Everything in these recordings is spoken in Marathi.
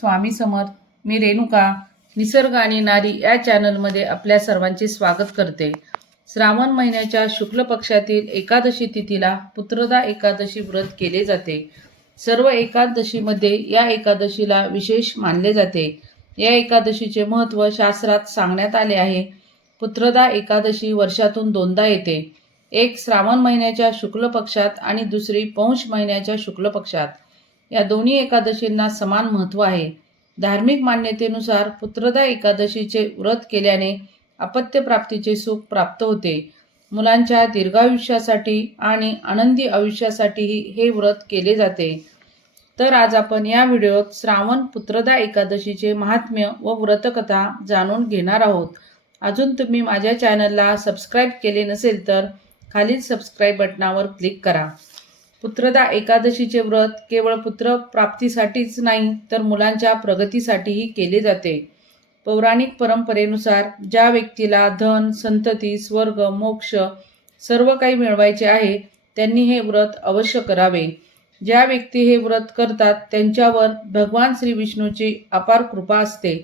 स्वामी समर्थ मी रेणुका निसर्ग आणि नारी या चॅनलमध्ये आपल्या सर्वांचे स्वागत करते. श्रावण महिन्याच्या शुक्ल पक्षातील एकादशी तिथीला पुत्रदा एकादशी व्रत केले जाते. सर्व एकादशीमध्ये या एकादशीला विशेष मानले जाते. या एकादशीचे महत्त्व शास्त्रात सांगण्यात आले आहे. पुत्रदा एकादशी वर्षातून दोनदा येते. एक श्रावण महिन्याच्या शुक्ल पक्षात आणि दुसरी पौष महिन्याच्या शुक्ल पक्षात. या दोन्ही एकादशींना समान महत्त्व आहे. धार्मिक मान्यतेनुसार पुत्रदा एकादशीचे व्रत केल्याने अपत्यप्राप्तीचे सुख प्राप्त होते. मुलांच्या दीर्घायुष्यासाठी आणि आनंदी आयुष्यासाठीही हे व्रत केले जाते. तर आज आपण या व्हिडिओत श्रावण पुत्रदा एकादशीचे महात्म्य व व्रतकथा जाणून घेणार आहोत. अजून तुम्ही माझ्या चॅनलला सबस्क्राईब केले नसेल तर खालील सबस्क्राईब बटनावर क्लिक करा. पुत्रदा एकादशीचे व्रत केवळ पुत्र प्राप्तीसाठीच नाही तर मुलांच्या प्रगतीसाठीही केले जाते. पौराणिक परंपरेनुसार ज्या व्यक्तीला धन संतती स्वर्ग मोक्ष सर्व काही मिळवायचे आहे त्यांनी हे व्रत अवश्य करावे. ज्या व्यक्ती हे व्रत करतात त्यांच्यावर भगवान श्री विष्णूची अपार कृपा असते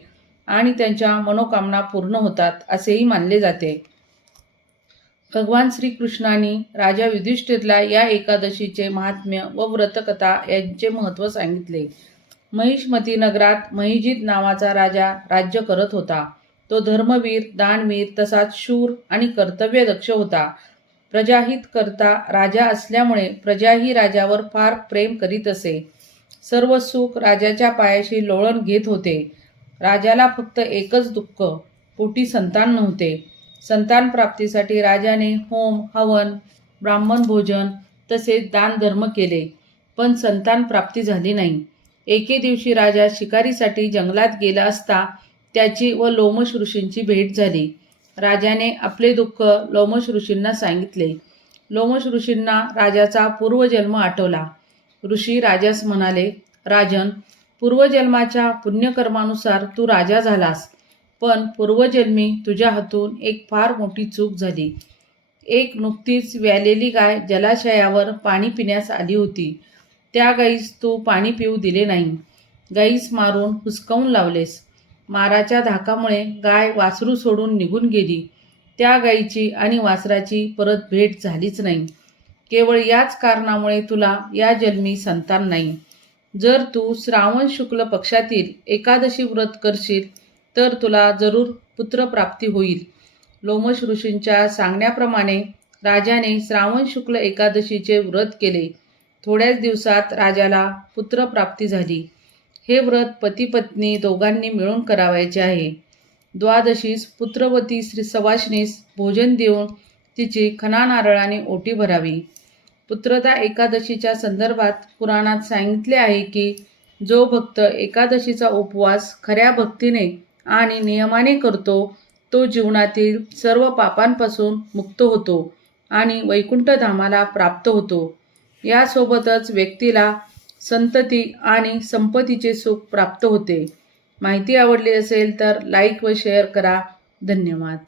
आणि त्यांच्या मनोकामना पूर्ण होतात असेही मानले जाते. भगवान श्रीकृष्णाने राजा युधिष्ठिरला या एकादशीचे महात्म्य व व्रतकथा यांचे महत्त्व सांगितले. महिष्मती नगरात महिजित नावाचा राजा राज्य करत होता. तो धर्मवीर दानवीर तसाच शूर आणि कर्तव्यदक्ष होता. प्रजाहित करता राजा असल्यामुळे प्रजाही राजावर फार प्रेम करीत असे. सर्व सुख राजाच्या पायाशी लोळण घेत होते. राजाला फक्त एकच दुःख पोटी संतान नव्हते. संतान प्राप्तीसाठी राजाने होम हवन ब्राह्मण भोजन तसेच दान धर्म केले पण संतान प्राप्ती झाली नाही. एके दिवशी राजा शिकारीसाठी जंगलात गेला असता त्याची व लोमश ऋषींची भेट झाली. राजाने आपले दुःख लोमश ऋषींना सांगितले. लोमश ऋषींना राजाचा पूर्वजन्म आठवला. ऋषी राजास म्हणाले राजन पूर्वजन्माच्या पुण्यकर्मानुसार तू राजा झालास. पण पूर्वजन्मी तुझ्या हातून एक फार मोठी चूक झाली. एक नुकतीच व्यालेली गाय जलाशयावर पाणी पिण्यास आली होती. त्या गाईस तू पाणी पिऊ दिले नाही. गाईस मारून हुसकावून लावलेस. माराच्या धाकामुळे गाय वासरू सोडून निघून गेली. त्या गाईची आणि वासराची परत भेट झालीच नाही. केवळ याच कारणामुळे तुला या जन्मी संतान नाही. जर तू श्रावण शुक्ल पक्षातील एकादशी व्रत करशील तर तुला जरूर पुत्रप्राप्ती होईल. लोमश ऋषींच्या सांगण्याप्रमाणे राजाने श्रावण शुक्ल एकादशीचे व्रत केले. थोड्याच दिवसात राजाला पुत्रप्राप्ती झाली. हे व्रत पतीपत्नी दोघांनी मिळून करावायचे आहे. द्वादशीस पुत्रवती श्री सवाशनीस भोजन देऊन तिची खना नारळाने ओटी भरावी. पुत्रता एकादशीच्या संदर्भात पुराणात सांगितले आहे की जो भक्त एकादशीचा उपवास खऱ्या भक्तीने आणि नियमाने करतो तो जीवनातील सर्व पापांपासून मुक्त होतो आणि वैकुंठधामाला प्राप्त होतो. यासोबतच व्यक्तीला संतती आणि संपत्तीचे सुख प्राप्त होते. माहिती आवडली असेल तर लाईक व शेअर करा. धन्यवाद.